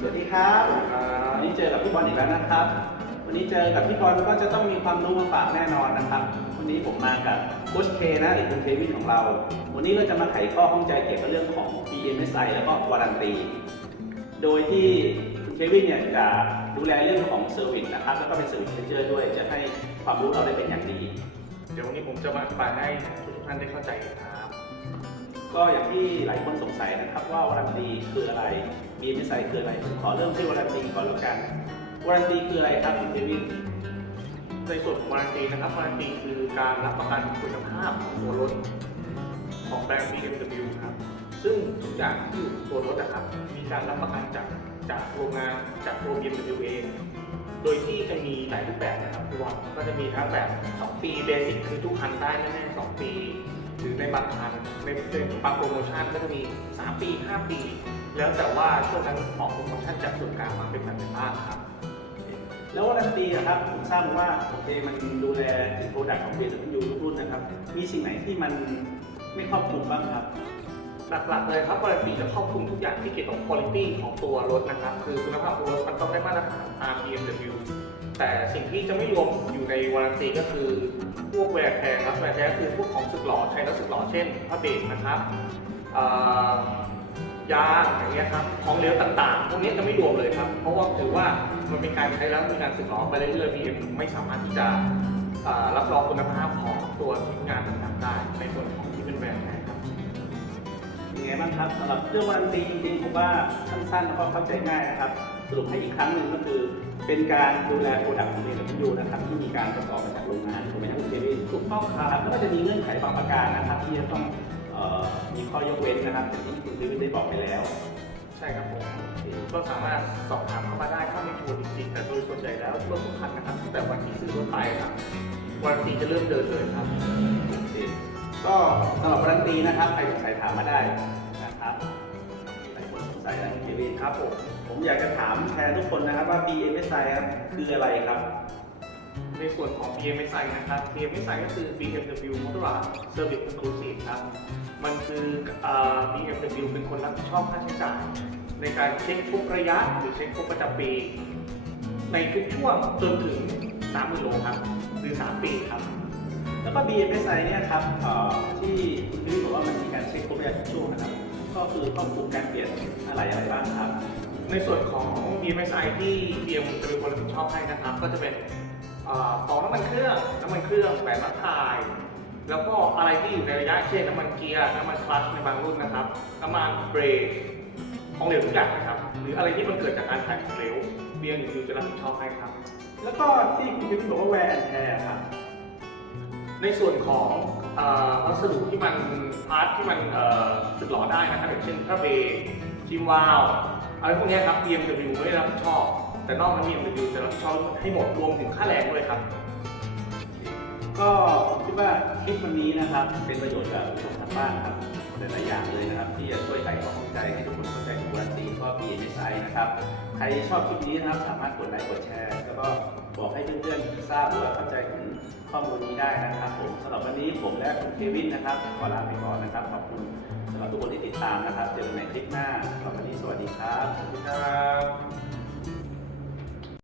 สวัสดีครับครับวันนี้เจอกับพี่บอลอีกแล้วนะครับ วันนี้เจอกับพี่บอลก็จะต้องมีความรู้มาฝากแน่นอนนะครับ วันนี้ผมมากับโค้ชเคนะหรือคุณเควินของเรา วันนี้เราจะมาไขข้อข้องใจเกี่ยวกับเรื่องของ BMSI แล้วก็วารันตี โดยที่คุณเควินเนี่ยจะดูแลเรื่องของเซอร์วิสนะครับ แล้วก็เป็นเซอร์วิสเจอร์ด้วย จะให้ความรู้เราได้เป็นอย่างดี เดี๋ยววันนี้ผมจะมาอธิบายให้ทุกท่านได้เข้าใจนะครับ ก็อย่างที่หลายคนสงสัย นะครับว่าวารันตีคืออะไร BMSI คืออะไรผมขอเริ่มที่วารันตีก่อนแล้วกันวารันตีคืออะไรครับคุณเควินในส่วนของวารันตีนะครับวารันตีคือการรับประกันคุณภาพของตัวรถของแบรนด์ BMW ครับ ซึ่งทุกอย่างที่อยู่ตัวรถนะครับ มีการรับประกันจากจากโรงงานจากตัว BMW เองโดยที่จะมีหลายรูปแบบนะครับทุกวันก็จะมีทั้งแบบ 2 ปีเบสิกคือทุกคันได้แน่ๆ2ปี หรือในบางคันในในบางโปรโมชั่นก็จะมี 3 ปี 5 ปี แล้วแต่ว่าช่วงนั้นออกโปรโมชั่นจากส่วนกลางมาเป็นแบบไหนบ้างครับแล้ววารันตีอะครับผมทราบมาว่าโอเคมันดูแลถึงโปรดักต์ของ BMW ทุกรุ่นนะครับ มีสิ่งไหนที่มันไม่ครอบคลุมบ้างครับหลักๆเลยครับวารันตีจะครอบคลุมทุกอย่างที่เกี่ยวกับคุณภาพของตัวรถนะครับ คือคุณภาพของรถมันต้องได้มาตรฐานตาม BMW แต่สิ่งที่จะไม่รวมอยู่ในวารันตีก็คือพ วกแวร์แทนครับแวร์แทนคือพวกของสึกหล่อใช้แล้วสึกหล่อเช่นผ้าเบรกนะครับยางอย่างเงี้ยครับของเหลวต่างๆ พวกนี้จะไม่รวมเลยครับ เพราะว่าถือว่ามันเป็นการใช้แล้วมีการสึกหล่อไปเรื่อยๆ BM ไม่สามารถที่จะรับรองคุณภาพของตัวชิ้นงานต่างๆได้ในส่วนของที่เป็นแวร์แทนครับเป็นไงบ้างครับสำหรับเรื่องวันตีจริงๆผมว่าสั้นๆแล้วก็เข้าใจง่ายนะครับ สรุปให้อีกครั้งหนึ่งก็คือเป็นการดูแลโปรดักต์ของ BMW นะครับที่มีการประกอบมาจากโรงงานถูกไหมครับคุณเควินถูกต้องครับแล้วก็จะมีเงื่อนไขบางประการนะครับที่จะต้องเอ่อมีข้อยกเว้นนะครับอย่างที่คุณเควินได้บอกไปแล้ว ใช่ครับผมก็สามารถสอบถามเข้ามาได้ถ้าไม่ชัวร์จริงๆแต่โดยส่วนใหญ่แล้วรถทุกคันนะครับตั้งแต่วันที่ซื้อรถไปครับวันที่จะเริ่มเดินเลยครับก็สำหรับวารันตีนะครับใครสงสัยถามมาได้นะครับหลายคนสงสัยนะคุณเค วินครับผมผมอยากจะถามแทนทุกคนนะครับว่า BMSI ครับคืออะไรครับ ในส่วนของ BMSI นะครับ BMSI ก็คือ BMW Motorrad Service Inclusive ครับ มันคืออ่า BMW เป็นคนรับผิดชอบค่าใช้จ่ายในการเช็คทุกระยะหรือเช็คทุกประจำปี ในทุกช่วงจนถึง30,000โลครับ หรือ 3 ปีครับ แล้วก็ BMSI เนี่ยครับเอ่อที่คุณพี่บอกว่ามันมีการเช็คครบระยะทุกช่วงนะครับ ก็คือครอบคลุมการเปลี่ยนอะไร ในส่วนของ BMSI ที่ BM จะเป็นคนรับผิดชอบให้นะครับ ก็จะเป็นเอ่อของน้ำมันเครื่อง น้ำมันเครื่องแหวนมัดถ่าย แล้วก็อะไรที่อยู่ในระยะเช่นน้ำมันเกียร์ น้ำมันคลัตช์ในบางรุ่นนะครับ น้ำมันเบรก ของเหลวทุกอย่างนะครับ หรืออะไรที่มันเกิดจากการถ่ายของเหลว BM จะรับผิดชอบให้ครับ แล้วก็ที่คุณพี่บอกว่าแวร์แอนแทร์ครับในส่วนของเออวัสดุที่มันพาร์ทที่มันเอ่อสึกหลอได้นะครับอย่างเช่นพระเบรกชิมวาลว อะไรพวกนี้ครับ BMW ไม่ได้รับผิดชอบ แต่นอกนั้น BMW จะรับผิดชอบให้หมดรวมถึงค่าแรงด้วยครับ ก็ผมคิดว่าคลิปวันนี้นะครับ เป็นประโยชน์กับผู้ชมทางบ้านครับหลายๆอย่างเลยนะครับ ที่จะช่วยไขข้อข้องใจให้ทุกคนเข้าใจถึงวารันตีก็ BMSI นะครับ ใครชอบคลิปนี้นะครับสามารถกดไลค์กดแชร์แล้วก็บอกให้เพื่อนๆทราบหรือว่าเข้าใจถึงข้อมูลนี้ได้นะครับผมสำหรับวันนี้ผมและคุณเควินนะครับขอลาไปก่อนนะครับขอบคุณ ทุกคนที่ติดตามนะครับ เจอกันในคลิปหน้าสำหรับวันนี้สวัสดีครับครับ